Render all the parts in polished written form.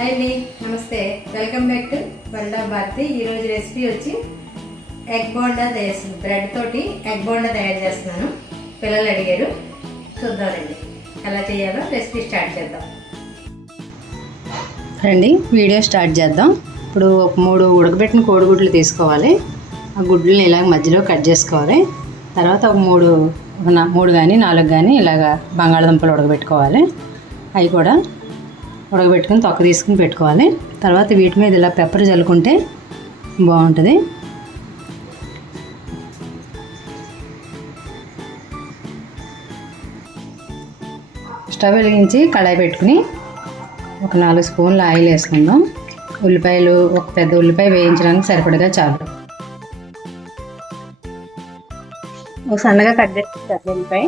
Hi అండి, నమస్తే. Welcome back to world of Bharathi. ఈరోజు రెసిపీ వచ్చి ఎగ్ బోండా తయారు, బ్రెడ్ తోటి ఎగ్ బోండా తయారు చేస్తున్నాను. పిల్లలు అడిగారు, చూద్దామండి ఎలా చేయాలో. రెసిపీ స్టార్ట్ చేద్దాం రండి. వీడియో స్టార్ట్ చేద్దాం. ఇప్పుడు ఒక 3 ఉడకబెట్టిన కోడిగుడ్లు తీసుకోవాలి. ఆ గుడ్లని ఇలాగ మధ్యలో కట్ చేసుకోవాలి. తర్వాత ఒక 3 కానీ 4 కానీ ఇలాగ బంగాళదుంపలు ఉడకబెట్టుకోవాలి. అవి కూడా ఉడకబెట్టుకుని తొక్క తీసుకుని పెట్టుకోవాలి. తర్వాత వీటి మీద ఇలా పెప్పర్ చల్లుకుంటే బాగుంటుంది. స్టవ్ వెలిగించి కడాయి పెట్టుకుని ఒక 4 స్పూన్లు ఆయిల్ వేసుకుందాం. ఉల్లిపాయలు, ఒక పెద్ద ఉల్లిపాయ వేయించడానికి సరిపడగా చాలు. ఒక సన్నగా కట్ చేసి ఉల్లిపాయ,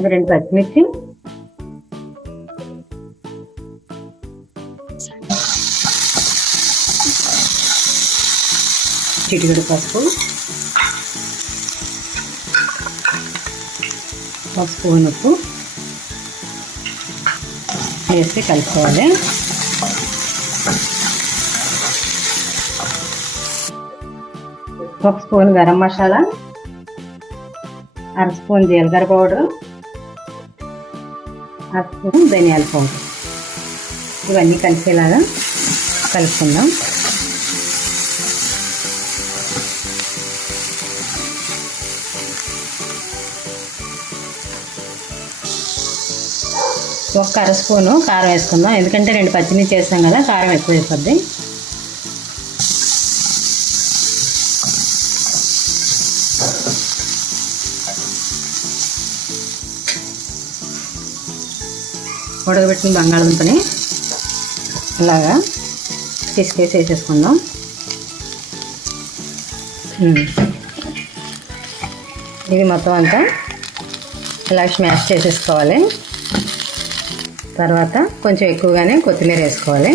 ఒక 2 పచ్చిమిర్చి, చిటికెడు పసుపు, ఒక స్పూన్ ఉప్పు వేసి కలుపుకోవాలి. ఒక స్పూన్ గరం మసాలా, 1/2 స్పూన్ జీలకర్ర పౌడర్, 1/2 స్పూన్ ధనియాల పౌడర్. ఇవన్నీ కలిసేలాగా కలుపుకుందాం. ఒక 1/2 స్పూను కారం వేసుకుందాం, ఎందుకంటే 2 పచ్చిమిర్చి వేస్తాం కదా, కారం ఎక్కువ అయిపోద్ది. ఉడకబెట్టిన బంగాళదుంపని ఇలాగా పిసికేసి వేసేసుకుందాం. ఇది మొత్తం అంతా ఇలా స్మాష్ చేసేసుకోవాలి. తర్వాత కొంచెం ఎక్కువగానే కొత్తిమీర వేసుకోవాలి.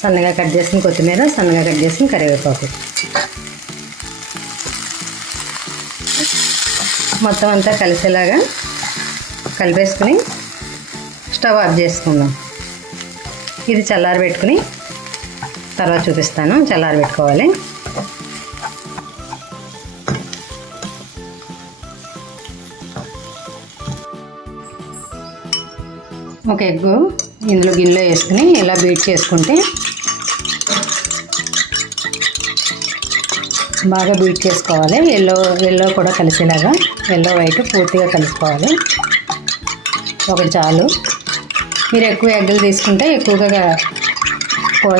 సన్నగా కట్ చేసిన కొత్తిమీర, సన్నగా కట్ చేసిన కరివేపాకు. మొత్తం అంతా కలిసేలాగా కలిపేసుకుని స్టవ్ ఆఫ్ చేసుకుందాం. ఇది చల్లారబెట్టుకుని తర్వాత చూపిస్తాను. చల్లారబెట్టుకోవాలి. ఒక ఎగ్గు ఇందులో గిన్నెలో వేసుకుని ఇలా బీట్ చేసుకుంటే బాగా బీట్ చేసుకోవాలి. ఎల్లో కూడా కలిసేలాగా, ఎల్లో వైట్ పూర్తిగా కలుసుకోవాలి. ఒకటి చాలు. మీరు ఎక్కువ ఎగ్గులు తీసుకుంటే ఎక్కువగా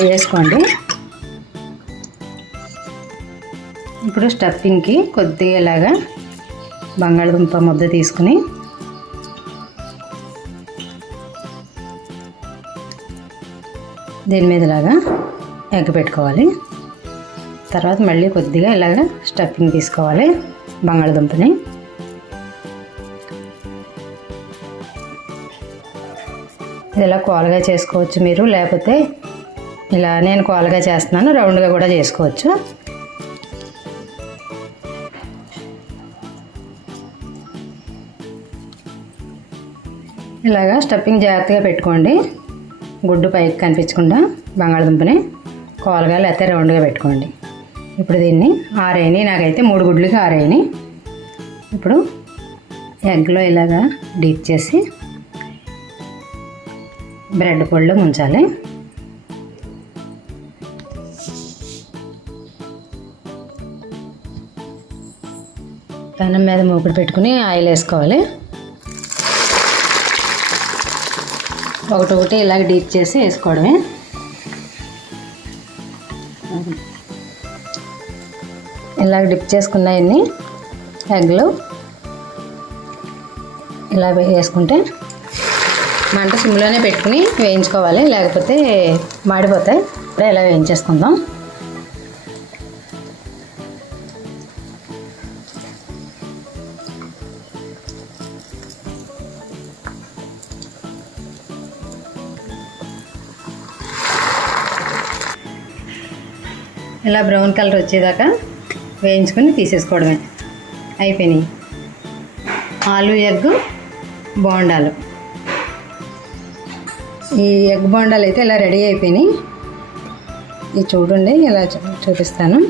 వేసుకోండి. ఇప్పుడు స్టఫింగ్కి కొద్దిగా ఇలాగా బంగాళదుంప ముద్ద తీసుకుని దీని మీద ఇలాగా ఎగ్ పెట్టుకోవాలి. తర్వాత మళ్ళీ కొద్దిగా ఇలాగా స్టఫింగ్ తీసుకోవాలి బంగాళదుంపని. ఇలా కోలగా చేసుకోవచ్చు మీరు, లేకపోతే ఇలా నేను కోలగా చేస్తున్నాను, రౌండ్గా కూడా చేసుకోవచ్చు. ఇలాగా స్టఫింగ్ జాగ్రత్తగా పెట్టుకోండి, గుడ్డు పైకి కనిపించకుండా. బంగాళదుంపని కోలగా లేకపోతే రౌండ్గా పెట్టుకోండి. ఇప్పుడు దీన్ని ఆరేయని, నాకైతే 3 గుడ్లకి ఆరేయని. ఇప్పుడు ఎగ్లో ఇలాగా డీప్ చేసి బ్రెడ్ పొడిలో ముంచాలి. పెనం మీద మూకుడు పెట్టుకుని ఆయిల్ వేసుకోవాలి. ఒకటి ఇలాగ డీప్ చేసి వేసుకోవడమే. ఇలాగ డిప్ చేసుకున్నాయన్ని ఎగ్లు ఇలా వేసుకుంటే మంట సిమ్లోనే పెట్టుకుని వేయించుకోవాలి, లేకపోతే మాడిపోతాయి. ఇలా వేయించేసుకుందాం. ఇలా బ్రౌన్ కలర్ వచ్చేదాకా వేయించుకొని తీసేసుకోవడమే. అయిపోయినాయి. ఆలు ఎగ్ బోండాలు. ఈ ఎగ్ బోండాలు అయితే ఇలా రెడీ అయిపోయినాయి. ఇది చూడండి, ఇలా చూపిస్తాను.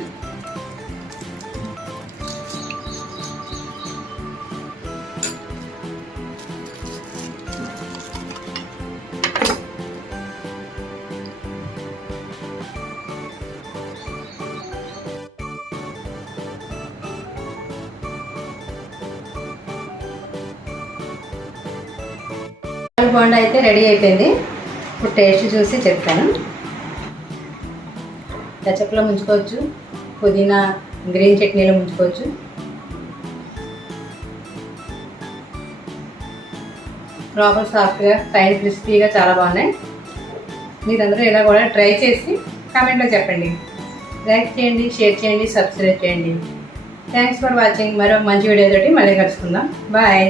బోండా అయితే రెడీ అయిపోయింది. ఇప్పుడు టేస్ట్ చూసి చెప్తాను. కచప్లో ముంచుకోవచ్చు, పుదీనా గ్రీన్ చట్నీలో ముంచుకోవచ్చు. లోపల సాఫ్ట్గా, పైన క్రిస్పీగా చాలా బాగున్నాయి. మీరందరూ ఇలా కూడా ట్రై చేసి కామెంట్లో చెప్పండి. లైక్ చేయండి, షేర్ చేయండి, సబ్స్క్రైబ్ చేయండి. Thanks for watching. మరో మంచి వీడియో తోటి మళ్ళీ కలుసుకుందాం. బాయ్.